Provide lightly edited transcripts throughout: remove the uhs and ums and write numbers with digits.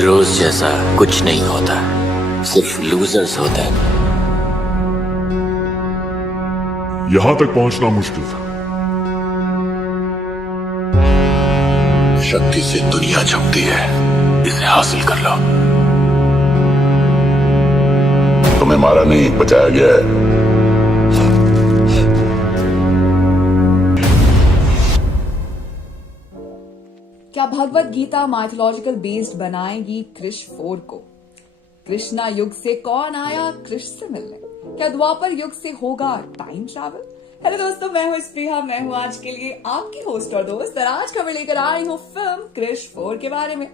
Heroes जैसा कुछ नहीं होता, सिर्फ लूजर्स होते हैं। यहां तक पहुंचना मुश्किल था। शक्ति से दुनिया झुकती है, इसे हासिल कर लो। तुम्हें मारा नहीं, बचाया गया है। क्या भगवत गीता माइथोलॉजिकल बेस्ड बनाएगी क्रिश 4 को? कृष्णा युग से कौन आया कृष्ण से मिलने? क्या द्वापर युग से होगा टाइम ट्रैवल? हेलो दोस्तों, मैं हूं स्प्रिया, मैं हूं आज के लिए आपकी होस्ट और दोस्त। और आज खबर लेकर आई हूं फिल्म क्रिश 4 के बारे में।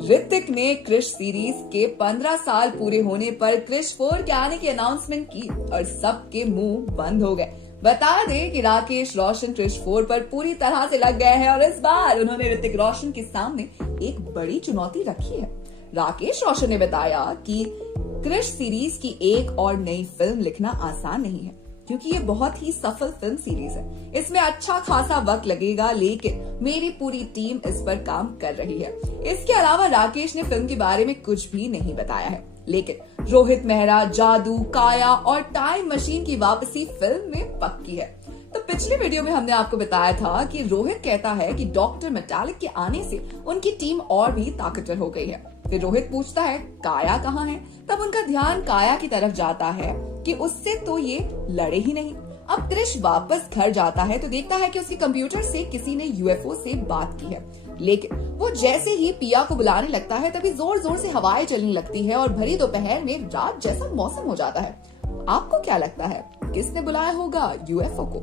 ऋतिक ने क्रिश सीरीज के 15 साल पूरे होने पर क्रिश 4 के आने की अनाउंसमेंट की और सबके मुंह बंद हो गए। बता दें कि राकेश रोशन क्रिश 4 पर पूरी तरह से लग गए हैं और इस बार उन्होंने ऋतिक रोशन के सामने एक बड़ी चुनौती रखी है। राकेश रोशन ने बताया कि क्रिश सीरीज की एक और नई फिल्म लिखना आसान नहीं है, क्योंकि ये बहुत ही सफल फिल्म सीरीज है। इसमें अच्छा खासा वक्त लगेगा, लेकिन मेरी पूरी टीम इस पर काम कर रही है। इसके अलावा राकेश ने फिल्म के बारे में कुछ भी नहीं बताया है, लेकिन रोहित मेहरा, जादू, काया और टाइम मशीन की वापसी फिल्म में पक्की है। तो पिछले वीडियो में हमने आपको बताया था कि रोहित कहता है कि डॉक्टर मेटालिक के आने से उनकी टीम और भी ताकतवर हो गई है। फिर रोहित पूछता है काया कहाँ है? तब उनका ध्यान काया की तरफ जाता है कि उससे तो ये लड़े ही नहीं। अब क्रिश वापस घर जाता है तो देखता है कि उसके कंप्यूटर से किसी ने यूएफओ से बात की है, लेकिन वो जैसे ही पिया को बुलाने लगता है तभी जोर जोर से हवाएं चलने लगती है और भरी दोपहर में रात जैसा मौसम हो जाता है। आपको क्या लगता है किसने बुलाया होगा यूएफओ को?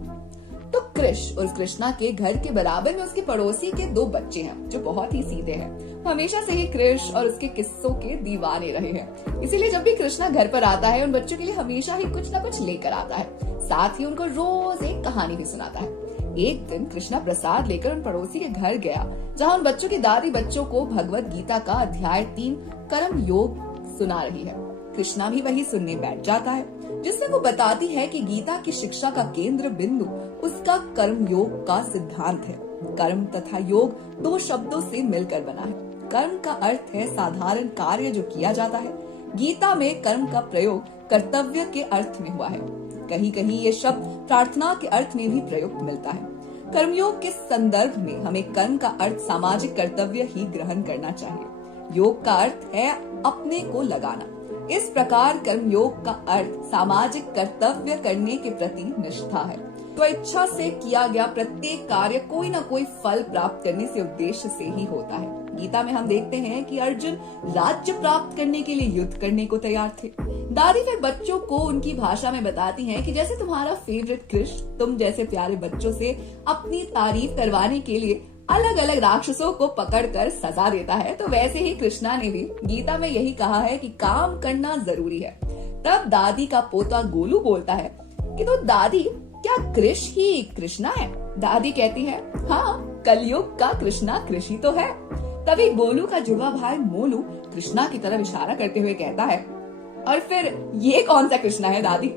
तो क्रिश और कृष्णा के घर के बराबर में उसके पड़ोसी के 2 बच्चे हैं जो बहुत ही सीधे हैं। हमेशा से ही क्रिश और उसके किस्सों के दीवाने रहे हैं, इसीलिए जब भी कृष्णा घर पर आता है उन बच्चों के लिए हमेशा ही कुछ न कुछ लेकर आता है, साथ ही उनको रोज एक कहानी भी सुनाता है। एक दिन कृष्णा प्रसाद लेकर उन पड़ोसी के घर गया, जहाँ उन बच्चों की दादी बच्चों को भगवत गीता का अध्याय 3 कर्म योग सुना रही है। कृष्णा भी वही सुनने बैठ जाता है, जिसमें वो बताती है कि गीता की शिक्षा का केंद्र बिंदु उसका कर्म योग का सिद्धांत है। कर्म तथा योग 2 शब्दों से मिलकर बना है। कर्म का अर्थ है साधारण कार्य जो किया जाता है। गीता में कर्म का प्रयोग कर्तव्य के अर्थ में हुआ है। कहीं कहीं ये शब्द प्रार्थना के अर्थ में भी प्रयुक्त मिलता है। कर्मयोग के संदर्भ में हमें कर्म का अर्थ सामाजिक कर्तव्य ही ग्रहण करना चाहिए। योग का अर्थ है अपने को लगाना। इस प्रकार कर्मयोग का अर्थ सामाजिक कर्तव्य करने के प्रति निष्ठा है। तो इच्छा से किया गया प्रत्येक कार्य कोई न कोई फल प्राप्त करने से उद्देश्य से ही होता है। गीता में हम देखते हैं कि अर्जुन राज्य प्राप्त करने के लिए युद्ध करने को तैयार थे। दादी फिर बच्चों को उनकी भाषा में बताती हैं कि जैसे तुम्हारा फेवरेट कृष्ण तुम जैसे प्यारे बच्चों से अपनी तारीफ करवाने के लिए अलग अलग राक्षसों को पकड़कर सजा देता है, तो वैसे ही कृष्णा ने भी गीता में यही कहा है कि काम करना जरूरी है। तब दादी का पोता गोलू बोलता है कि तो दादी, क्या कृष ही कृष्णा है? दादी कहती है, हाँ, कलयुग का कृष्णा कृषि तो है। तभी गोलू का जुड़वा भाई मोलू कृष्णा की तरफ इशारा करते हुए कहता है, और फिर ये कौन सा कृष्णा है दादी?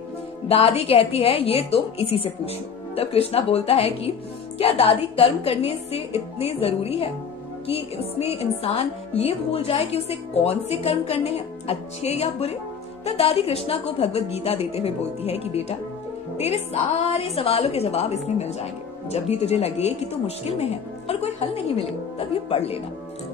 दादी कहती है, ये तुम इसी से पूछ लो। तब कृष्णा बोलता है कि क्या दादी कर्म करने से इतने जरूरी है कि उसमें इंसान ये भूल जाए कि उसे कौन से कर्म करने हैं, अच्छे या बुरे? तब दादी कृष्णा को भगवत गीता देते हुए बोलती है कि बेटा, तेरे सारे सवालों के जवाब इसमें मिल जाएंगे। जब भी तुझे लगे कि तू मुश्किल में है और कोई हल नहीं मिले, तब ये पढ़ लेना।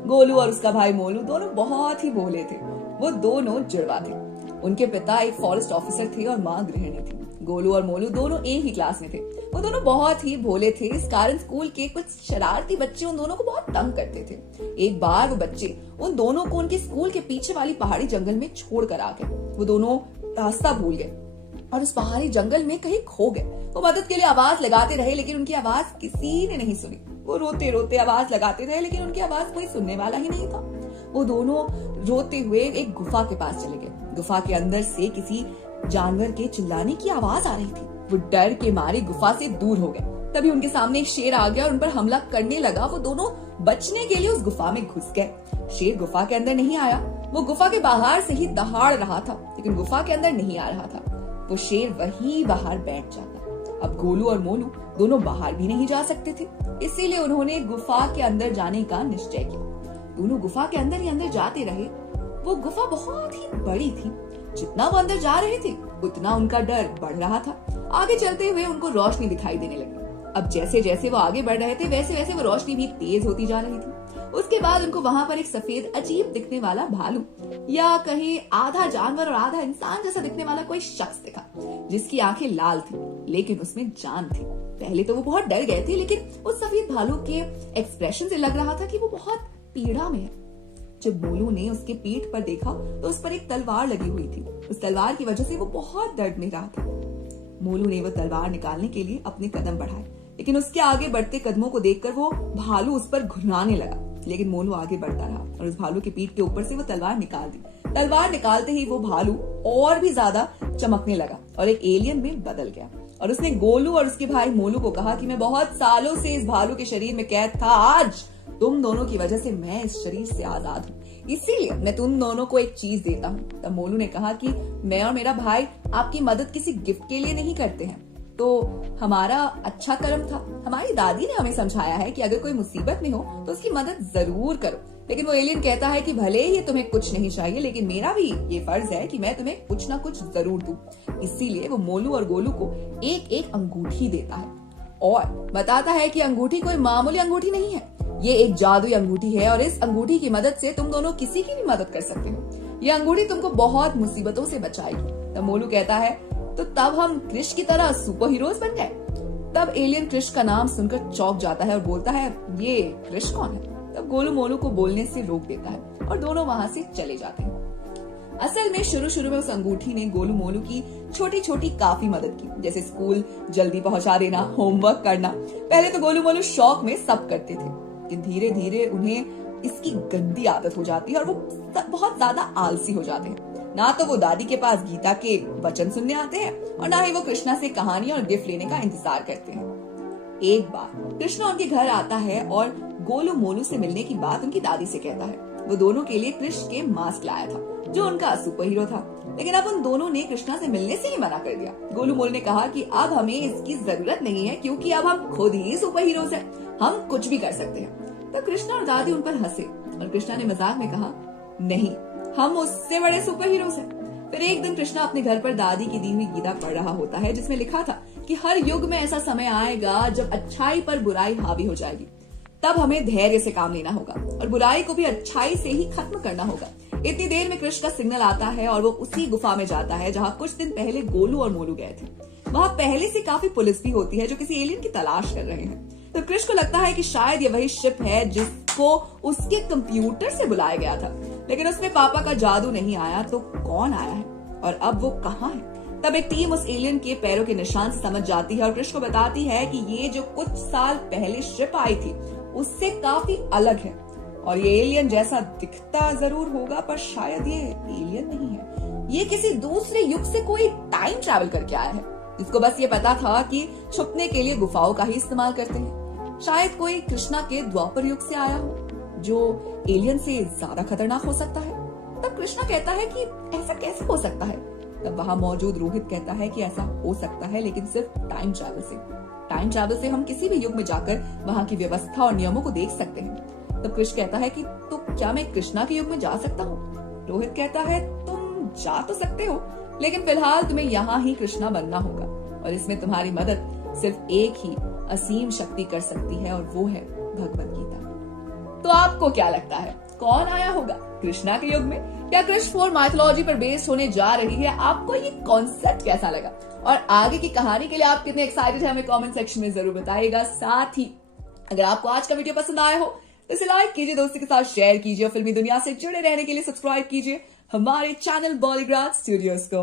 गोलू और उसका भाई मोलू दोनों बहुत ही भोले थे। वो दोनों जुड़वा थे। उनके पिता एक फॉरेस्ट ऑफिसर थे और माँ गृहिणी थी। गोलू और मोलू दोनों एक ही क्लास में थे। वो दोनों बहुत ही भोले थे, इस कारण स्कूल के कुछ शरारती बच्चे उन दोनों को बहुत तंग करते थे। एक बार वो बच्चे उन दोनों को उनके स्कूल के पीछे वाली पहाड़ी जंगल में छोड़ कर आ गए। वो दोनों रास्ता भूल गए और उस पहाड़ी जंगल में कहीं खो गए। वो मदद के लिए आवाज लगाते रहे, लेकिन उनकी आवाज किसी ने नहीं सुनी। वो रोते रोते आवाज लगाते रहे, लेकिन उनकी आवाज कोई सुनने वाला ही नहीं था। वो दोनों रोते हुए एक गुफा के पास चले गए। गुफा के अंदर से किसी जानवर के चिल्लाने की आवाज आ रही थी। वो डर के मारे गुफा से दूर हो गए। तभी उनके सामने एक शेर आ गया और उन पर हमला करने लगा। वो दोनों बचने के लिए उस गुफा में घुस गए। शेर गुफा के अंदर नहीं आया। वो गुफा के बाहर से ही दहाड़ रहा था, लेकिन गुफा के अंदर नहीं आ रहा था। वो शेर वहीं बाहर बैठ जाता। अब गोलू और मोलू दोनों बाहर भी नहीं जा सकते थे, इसीलिए उन्होंने गुफा के अंदर जाने का निश्चय किया। दोनों गुफा के अंदर ही अंदर जाते रहे। वो गुफा बहुत ही बड़ी थी। जितना वो अंदर जा रहे थे उतना उनका डर बढ़ रहा था। आगे चलते हुए उनको रोशनी दिखाई देने लगी। अब जैसे जैसे वो आगे बढ़ रहे थे वैसे वैसे वो रोशनी भी तेज होती जा रही थी। उसके बाद उनको वहां पर एक सफेद अजीब दिखने वाला भालू या कहीं आधा जानवर और आधा इंसान जैसा दिखने वाला कोई शख्स दिखा, जिसकी आंखें लाल थी लेकिन उसमें जान थी। पहले तो वो बहुत डर गए थे, लेकिन उस सफेद भालू के एक्सप्रेशन से लग रहा था कि वो बहुत पीड़ा में है। जब मोलू ने उसके पीठ पर देखा तो उस पर एक तलवार लगी हुई थी। उस तलवार की वजह से वो बहुत दर्द में रहा था। मोलू ने वो तलवार निकालने के लिए अपने कदम बढ़ाए, लेकिन उसके आगे बढ़ते कदमों को देखकर वो भालू उस पर घुरनाने लगा। लेकिन मोलू आगे बढ़ता रहा और उस भालू के पीठ के ऊपर से वो तलवार निकाल दी। तलवार निकालते ही वो भालू और भी ज्यादा चमकने लगा और एक एलियन में बदल गया। और उसने गोलू और उसके भाई मोलू को कहा कि मैं बहुत सालों से इस भालू के शरीर में कैद था, आज तुम दोनों की वजह से मैं इस शरीर से आजाद हूँ, इसीलिए मैं तुम दोनों को एक चीज देता हूँ। तब मोलू ने कहा कि मैं और मेरा भाई आपकी मदद किसी गिफ्ट के लिए नहीं करते हैं, तो हमारा अच्छा कर्म था। हमारी दादी ने हमें समझाया है कि अगर कोई मुसीबत में हो तो उसकी मदद जरूर करो। लेकिन वो एलियन कहता है कि भले ही तुम्हें कुछ नहीं चाहिए, लेकिन मेरा भी ये फर्ज है कि मैं तुम्हें कुछ ना कुछ जरूर दूं। इसीलिए वो मोलू और गोलू को एक एक अंगूठी देता है और बताता है कि अंगूठी कोई मामूली अंगूठी नहीं है, ये एक जादुई अंगूठी है और इस अंगूठी की मदद से तुम दोनों किसी की भी मदद कर सकते हो। ये अंगूठी तुमको बहुत मुसीबतों से बचाएगी। तब मोलू कहता है तो तब हम क्रिश की तरह सुपर हीरोज बन गए। तब एलियन क्रिश का नाम सुनकर चौंक जाता है और बोलता है ये क्रिश कौन है। तब गोलू मोलू को बोलने से रोक देता है और दोनों वहां से चले जाते हैं। असल में शुरू में उस अंगूठी ने गोलू मोलू की छोटी छोटी काफी मदद की, जैसे स्कूल जल्दी पहुंचा देना, होमवर्क करना। पहले तो गोलू मोलू शौक में सब करते थे, लेकिन धीरे धीरे उन्हें इसकी गंदी आदत हो जाती है और वो बहुत ज्यादा आलसी हो जाते हैं। ना तो वो दादी के पास गीता के वचन सुनने आते हैं और ना ही वो कृष्णा से कहानी और गिफ्ट लेने का इंतजार करते हैं। एक बार कृष्णा उनके घर आता है और गोलू मोलू से मिलने की बात उनकी दादी से कहता है। वो दोनों के लिए क्रिश के मास्क लाया था जो उनका सुपर हीरो था, लेकिन अब उन दोनों ने कृष्णा से मिलने से ही मना कर दिया। गोलू मोलू ने कहा कि अब हमें इसकी जरूरत नहीं है क्योंकि अब हम खुद ही सुपर हीरोज हैं, हम कुछ भी कर सकते हैं। तब कृष्णा और दादी उन पर हंसे और कृष्णा ने मजाक में कहा नहीं, हम उससे बड़े सुपर हीरोज हैं। फिर एक दिन कृष्णा अपने घर पर दादी की दी हुई गीता पढ़ रहा होता है, जिसमें लिखा था कि हर युग में ऐसा समय आएगा जब अच्छाई पर बुराई हावी हो जाएगी। तब हमें धैर्य से काम लेना होगा और बुराई को भी अच्छाई से ही खत्म करना होगा। इतनी देर में कृष्ण का सिग्नल आता है और वो उसी गुफा में जाता है जहाँ कुछ दिन पहले गोलू और मोलू गए थे। वहाँ पहले से काफी पुलिस भी होती है जो किसी एलियन की तलाश कर रहे हैं। तो कृष्ण को लगता है कि शायद ये वही शिप है जिसको उसके कंप्यूटर से बुलाया गया था, लेकिन उसमें पापा का जादू नहीं आया। तो कौन आया है और अब वो कहाँ है? तब एक टीम उस एलियन के पैरों के निशान से समझ जाती है और कृष्ण को बताती है कि ये जो कुछ साल पहले शिप आई थी उससे काफी अलग है और ये एलियन जैसा दिखता जरूर होगा पर शायद ये एलियन नहीं है, ये किसी दूसरे युग से कोई टाइम ट्रैवल करके आया है जिसको बस ये पता था कि छुपने के लिए गुफाओं का ही इस्तेमाल करते हैं। शायद कोई कृष्णा के द्वापर युग से आया हो जो एलियन से ज्यादा खतरनाक हो सकता है। तब कृष्णा कहता है कि ऐसा कैसे हो सकता है। तब वहां मौजूद रोहित कहता है कि ऐसा हो सकता है लेकिन सिर्फ टाइम ट्रैवल से। टाइम ट्रैवल से हम किसी भी युग में जाकर वहां की व्यवस्था और नियमों को देख सकते हैं। तब कृष्ण कहता है कि तो क्या मैं कृष्णा के युग में जा सकता हूँ? रोहित कहता है तुम जा तो सकते हो लेकिन फिलहाल तुम्हें यहाँ ही कृष्णा बनना होगा और इसमें तुम्हारी मदद सिर्फ एक ही असीम शक्ति कर सकती है और वो है भगवत गीता। तो आपको क्या लगता है कौन आया होगा कृष्णा के युग में? क्या क्रिश 4 माइथोलॉजी पर बेस्ड होने जा रही है? आपको ये कॉन्सेप्ट कैसा लगा और आगे की कहानी के लिए आप कितने एक्साइटेड हैं हमें कमेंट सेक्शन में जरूर बताइएगा। साथ ही अगर आपको आज का वीडियो पसंद आया हो तो इसे लाइक कीजिए, दोस्तों के साथ शेयर कीजिए और फिल्मी दुनिया से जुड़े रहने के लिए सब्सक्राइब कीजिए हमारे चैनल बॉलीग्राज स्टूडियोज को।